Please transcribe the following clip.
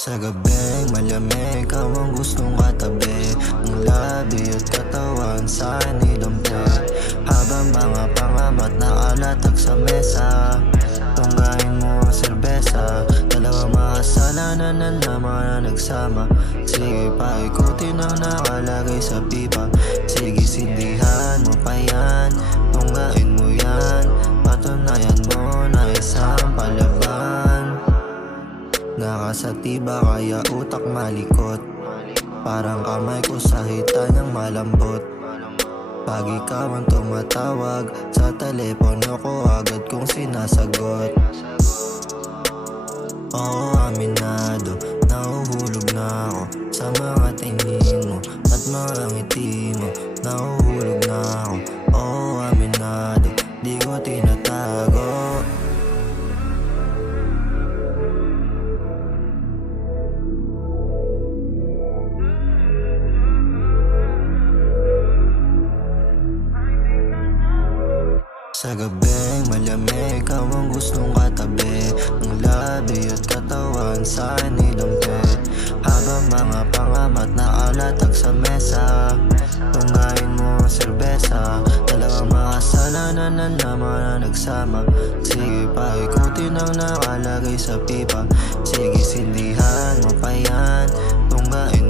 Sa gabing malamig, ikaw ang gustong katabi. Ang labi at katawan sa nilampit. Habang mga pangamat na alatag sa mesa, tunggain mo ang serbesa. Dalawang makasalanan na naman na nagsama. Sige, paikutin ang nakalagay sa pipa. Sige, sindihan mo pa yan, tunggain mo yan. Patunayan mo na isang palaban. Nakasatiba kaya utak malikot. Parang kamay ko sa hita ng malambot. Pag ikaw ang tumatawag sa telepono ko, agad kong sinasagot. Oo, aminado, nahuhulog na ako sa mga tingin mo at mga ngiti mo. Nahuhulog na ako, oo, aminado, di ko tinatago. Sa gabing malamig, ikaw ang gustong katabi. Ang labi at katawan sa nilampit. Habang mga pangamat na alatag sa mesa, tunggain mo ang serbesa. Dalawang makasalanan na naman na nagsama. Sige, paikutin ang nakalagay sa pipa. Sige, sindihan mo pa yan, tunggain